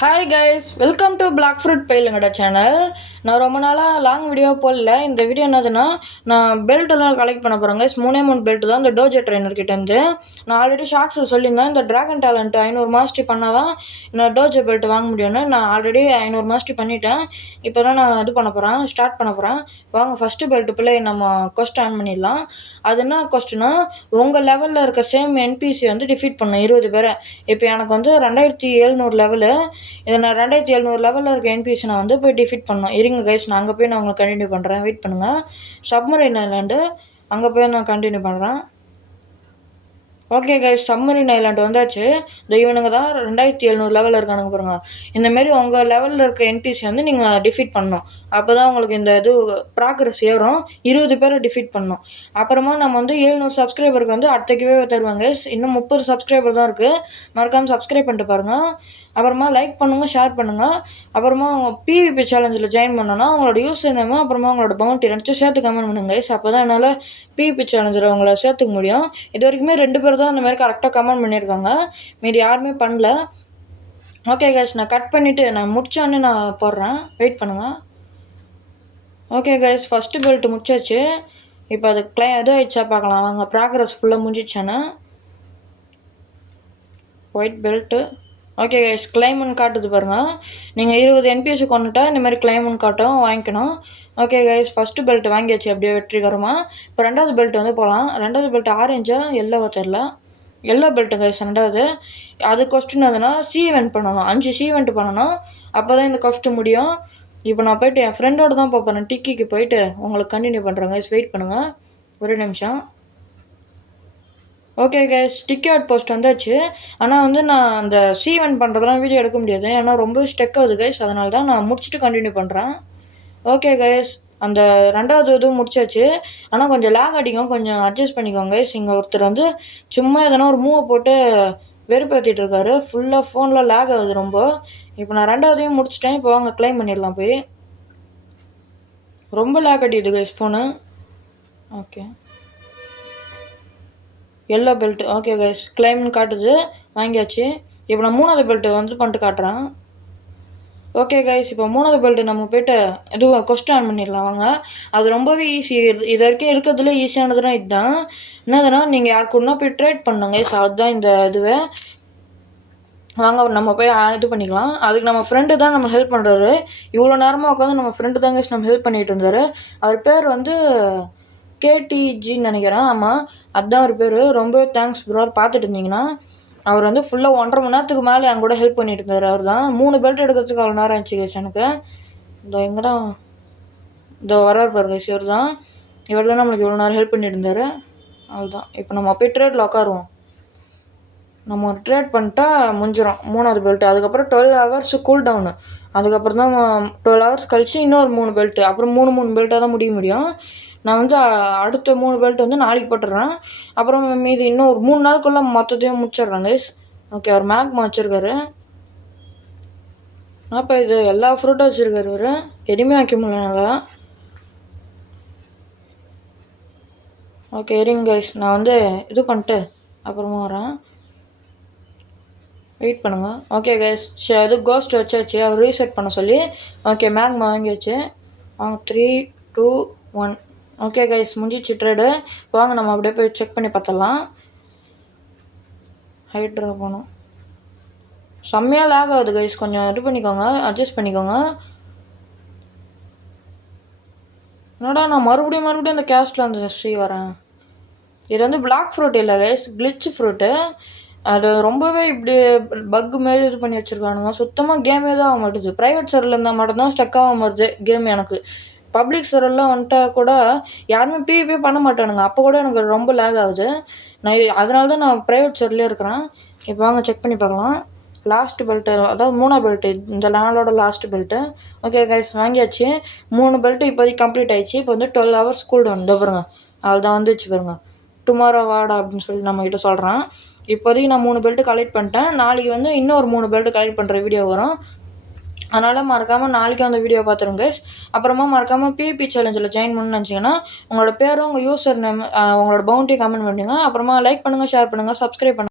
Hi guys, welcome to black fruit பயிலுங்கடா channel. நான் ரொம்ப நாளாக லாங் வீடியோ போடல. இந்த வீடியோ என்னதுன்னா, நான் பெல்ட்டெல்லாம் கலெக்ட் பண்ண போகிறேன் கைஸ். 3 பெல்ட் தான் இந்த டோஜோ ட்ரெயினர்கிட்டேருந்து. நான் ஆல்ரெடி ஷார்ட்ஸில் சொல்லியிருந்தேன், இந்த ட்ராகன் டேலண்ட் 500 மாஸ்டரி பண்ணால் தான் நான் டோஜோ பெல்ட் வாங்க முடியும்னு. நான் ஆல்ரெடி 500 மாஸ்டரி பண்ணிட்டேன். இப்போ தான் நான் இது பண்ண போகிறேன், ஸ்டார்ட் பண்ண போகிறேன். வாங்க ஃபஸ்ட்டு பெல்ட் பிள்ளை நம்ம கொஸ்ட் ஆன் பண்ணிடலாம். அது என்ன கொஸ்ட்னா, உங்கள் லெவலில் இருக்க சேம் என்பிசி வந்து டிஃபீட் பண்ணணும் 20 பேரை. இப்போ எனக்கு வந்து 2700 லெவலு. இதை நான் 2700 லெவலில் இருக்க என்பிசி நான் வந்து போய் டிஃபீட் பண்ணோம். இருங்க கைஸ், நான் அங்கே போய் நான் உங்களுக்கு கண்டினியூ பண்ணுறேன். வெயிட் பண்ணுங்கள். சப்மரீன் ஐலாண்டு அங்கே போய் நான் கண்டினியூ பண்ணுறேன். ஓகே கைஸ், சப்மரீன் ஐலாண்டு வந்தாச்சு. இந்த இவனுங்க தான் 2700 லெவலில் இருக்கானுங்க பாருங்க. இந்தமாரி உங்கள் லெவலில் இருக்க என்பிசி வந்து நீங்கள் டிஃபீட் பண்ணணும். அப்போ தான் உங்களுக்கு இந்த இது ப்ராக்ரஸ் ஏறும். 20 பேரை டிஃபீட் பண்ணணும். அப்புறமா நம்ம வந்து 700 சப்ஸ்கிரைபருக்கு வந்து அடுத்தக்கவே தருவாங்க. இன்னும் 30 சப்ஸ்கிரைபர் தான் இருக்குது. மறக்காமல் சப்ஸ்கிரைப் பண்ணிட்டு பாருங்கள். அப்புறமா லைக் பண்ணுங்கள், ஷேர் பண்ணுங்கள். அப்புறமா அவங்க பிவிபி சேலஞ்சில் ஜாயின் பண்ணோன்னா அவங்களோட யூசர் நேம் அப்புறமா அவங்களோட பவுண்டி ரெண்டுத்தையும் சேர்த்து கமெண்ட் பண்ணுங்க கைஸ். அப்போ தான் என்னால் பிவிபி சேலஞ்சில் அவங்கள சேர்த்துக்க முடியும். இது வரைக்குமே 2 பேர் தான் அந்த மாதிரி கரெக்டாக கமெண்ட் பண்ணியிருக்காங்க. மீதி யாருமே பண்ணல. ஓகே கைஸ், நான் கட் பண்ணிவிட்டு நான் முடித்தோன்னே நான் போடுறேன். வெயிட் பண்ணுங்கள். ஓகே கைஸ், ஃபஸ்ட்டு பெல்ட்டு முடிச்சாச்சு. இப்போ அது எது ஆயிடுச்சா பார்க்கலாம் வாங்க. ப்ராக்ரஸ் ஃபுல்லாக முடிஞ்சிச்சானே. White belt. ஓகே கைஸ், கிளைம்னு காட்டுது பாருங்கள். நீங்கள் 20 என்பிஎஸ் கொண்டுட்டா இந்த மாதிரி கிளைம்னு காட்டும், வாங்கிக்கணும். ஓகே கைஸ், ஃபஸ்ட்டு பெல்ட் வாங்கியாச்சு அப்படியே வெற்றிகரமாக. இப்போ 2வது பெல்ட் வந்து போகலாம். 2வது பெல்ட் ஆரஞ்சா எல்லோவோ தெரில. எல்லோ பெல்ட்டு கைஸ் 2வது. அது கொஸ்டின் எதுனா சி ஈவெண்ட் பண்ணணும். 5 சி ஈவெண்ட் பண்ணணும். அப்போ தான் இந்த கொஸ்டின் முடியும். இப்போ நான் போய்ட்டு என் ஃப்ரெண்டோடு தான் போகிறேன். டிக்கிக்கு போயிட்டு உங்களுக்கு கண்டினியூ பண்ணுறேன் கைஸ். வெயிட் பண்ணுங்கள் ஒரு நிமிஷம். ஓகே கைஸ், டிக்கி அவுட் போஸ்ட் வந்தாச்சு. ஆனால் வந்து நான் அந்த சீவெண்ட் பண்ணுறதெல்லாம் வீடியோ எடுக்க முடியாது, ஏன்னா ரொம்ப ஸ்டெக் ஆகுது கைஸ். அதனால தான் நான் முடிச்சுட்டு கண்டினியூ பண்ணுறேன். ஓகே கைஸ், அந்த 2வது இதுவும் முடிச்சாச்சு. ஆனால் கொஞ்சம் லேக் அடிக்கும், கொஞ்சம் அட்ஜஸ்ட் பண்ணிக்கோங்க கைஸ். இங்கே ஒருத்தர் வந்து சும்மா எதனா ஒரு மூவை போட்டு வெறுப்பேற்றிட்டு இருக்காரு. ஃபுல்லாக ஃபோனில் லேக் ஆகுது ரொம்ப. இப்போ நான் 2வதையும் முடிச்சிட்டேன். இப்போ வாங்க கிளைம் பண்ணிடலாம் போய். ரொம்ப லேக் அடிக்குது guys phone. Okay, yellow belt. Okay guys, கிளைம்னு காட்டுது, வாங்கியாச்சு. இப்போ நான் 3வது பெல்ட்டு வந்து பண்ணிட்டு காட்டுறேன். ஓகே கைஸ், இப்போ 3வது பெல்ட்டு நம்ம போய்ட்டு இதுவும் கொஸ்டின் ஆன் பண்ணிடலாம் வாங்க. அது ரொம்பவே ஈஸி. இது வரைக்கும் இருக்கிறதுல ஈஸியானதுனா இதுதான். என்னதுன்னா, நீங்கள் யாருக்குன்னா போய் ட்ரேட் பண்ணுங்க கைஸ். அதுதான் இந்த இதுவே. வாங்க நம்ம போய் இது பண்ணிக்கலாம். அதுக்கு நம்ம ஃப்ரெண்டு தான் நம்ம ஹெல்ப் பண்ணுறாரு. இவ்வளோ நேரமாக உட்காந்து நம்ம ஃப்ரெண்டு தான் கைஸ் நம்ம ஹெல்ப் பண்ணிகிட்டு இருந்தார். அவர் பேர் வந்து கேடிஜின்னு நினைக்கிறேன். ஆமாம், அதுதான் ஒரு பேர். ரொம்ப தேங்க்ஸ் ப்ரோ. பார்த்துட்டு இருந்தீங்கன்னா அவர் வந்து ஃபுல்லாக 1.5 மணி நேரத்துக்கு மேலே என் கூட ஹெல்ப் பண்ணிட்டு இருந்தார். அவர் தான் 3 பெல்ட் எடுக்கிறதுக்கு அவ்வளோ நேரம் ஆச்சு கைஸ் எனக்கு. இங்கே தான் வரார் பாரு கைஸ். இவர் தான் நம்மளுக்கு இவ்வளோ நேரம் ஹெல்ப் பண்ணிட்டு இருந்தார். அதுதான் இப்போ நம்ம போய் ட்ரேடில் உட்காருவோம். நம்ம ஒரு ட்ரேட் பண்ணிட்டா முடிஞ்சிடும் 3வது பெல்ட்டு. அதுக்கப்புறம் 12 ஹவர்ஸ் கூல் டவுனு. அதுக்கப்புறம் தான் 12 ஹவர்ஸ் கழிச்சு இன்னொரு 3 பெல்ட்டு. அப்புறம் 3 பெல்ட்டாக தான் முடியும். நான் வந்து அடுத்த 3 பெல்ட் வந்து நாளைக்கு போட்டுடுறேன். அப்புறம் மீதி இன்னும் ஒரு 3 நாளுக்குள்ளே மொத்தத்தையும் முடிச்சிடுறேன் கைஸ். ஓகே, அவர் மேக்மா வச்சுருக்காரு. அப்போ இது எல்லா ஃப்ரூட்டும் வச்சுருக்காரு இவர். எதுவுமே வைக்க முடியல நல்லா. ஓகே இருங்க கைஸ், நான் வந்து இது பண்ணிட்டு அப்புறமா வரேன். வெயிட் பண்ணுங்கள். ஓகே கைஸ், இது கோஸ்ட் வச்சாச்சு. அவர் ரீசெட் பண்ண சொல்லி. ஓகே, மேக்மா வாங்கியாச்சு. வாங்க 3, 2, 1. ஓகே கைஸ், முடிஞ்சிச்சு ட்ரேடு. வாங்க நம்ம அப்படியே போய் செக் பண்ணி பார்த்துடலாம். ஹைட்ரா போகணும். செம்மையாக லேக் ஆகுது கைஸ். கொஞ்சம் இது பண்ணிக்கோங்க, அட்ஜஸ்ட் பண்ணிக்கோங்க. என்னடா நான் மறுபடியும் அந்த கேஸ்ட்டில் அந்த வரேன். இது வந்து பிளாக் ஃப்ரூட் இல்லை கைஸ், கிளிச் ஃப்ரூட்டு. அது ரொம்பவே இப்படி பக்கு மாரி இது பண்ணி வச்சுருக்கானுங்க. சுத்தமாக கேமே தான் ஆக மாட்டுது. ப்ரைவேட் சர்வரில் இருந்தால் மட்டும்தான் ஸ்டக் ஆக மாட்டுது கேம் எனக்கு. பப்ளிக் சர்வர்லாம் வந்துட்டா கூட யாருமே பிவிபி பண்ண மாட்டானுங்க. அப்போ கூட எனக்கு ரொம்ப லேக் ஆகுது. அதனால தான் நான் ப்ரைவேட் சர்வர்லேயே இருக்கிறேன். இப்போ வாங்க செக் பண்ணி பார்க்கலாம். லாஸ்ட் பெல்ட்டு, அதாவது 3வது பெல்ட்டு, இந்த நாளோட லாஸ்ட் பெல்ட்டு. ஓகே கைஸ், வாங்கியாச்சு. 3 பெல்ட்டு இப்போதைக்கு கம்ப்ளீட் ஆகிடுச்சு. இப்போ வந்து 12 ஹவர்ஸ் கூல் டவுன் பாருங்க. அதுதான் வந்துச்சு பாருங்க. டுமாரோ வாடா அப்படின்னு சொல்லி நம்மக்கிட்ட சொல்கிறான். இப்போதைக்கு நான் 3 பெல்ட்டு கலெக்ட் பண்ணிட்டேன். நாளைக்கு வந்து இன்னொரு 3 பெல்ட்டு கலெக்ட் பண்ணுற வீடியோ வரும். அதனால் மறக்காமல் நாளைக்கு அந்த வீடியோ பார்த்துருங்க கைஸ். அப்புறமா மறக்காமல் பிவிபி சேலஞ்சில் ஜாயின் பண்ணணும்னு நினச்சிங்கன்னா உங்களோட பேரும் உங்கள் யூசர் நேம் உங்களோட பவுண்டி கமெண்ட் பண்ணுங்க. அப்புறமா லைக் பண்ணுங்கள், ஷேர் பண்ணுங்கள், சப்ஸ்கிரைப் பண்ணுங்கள்.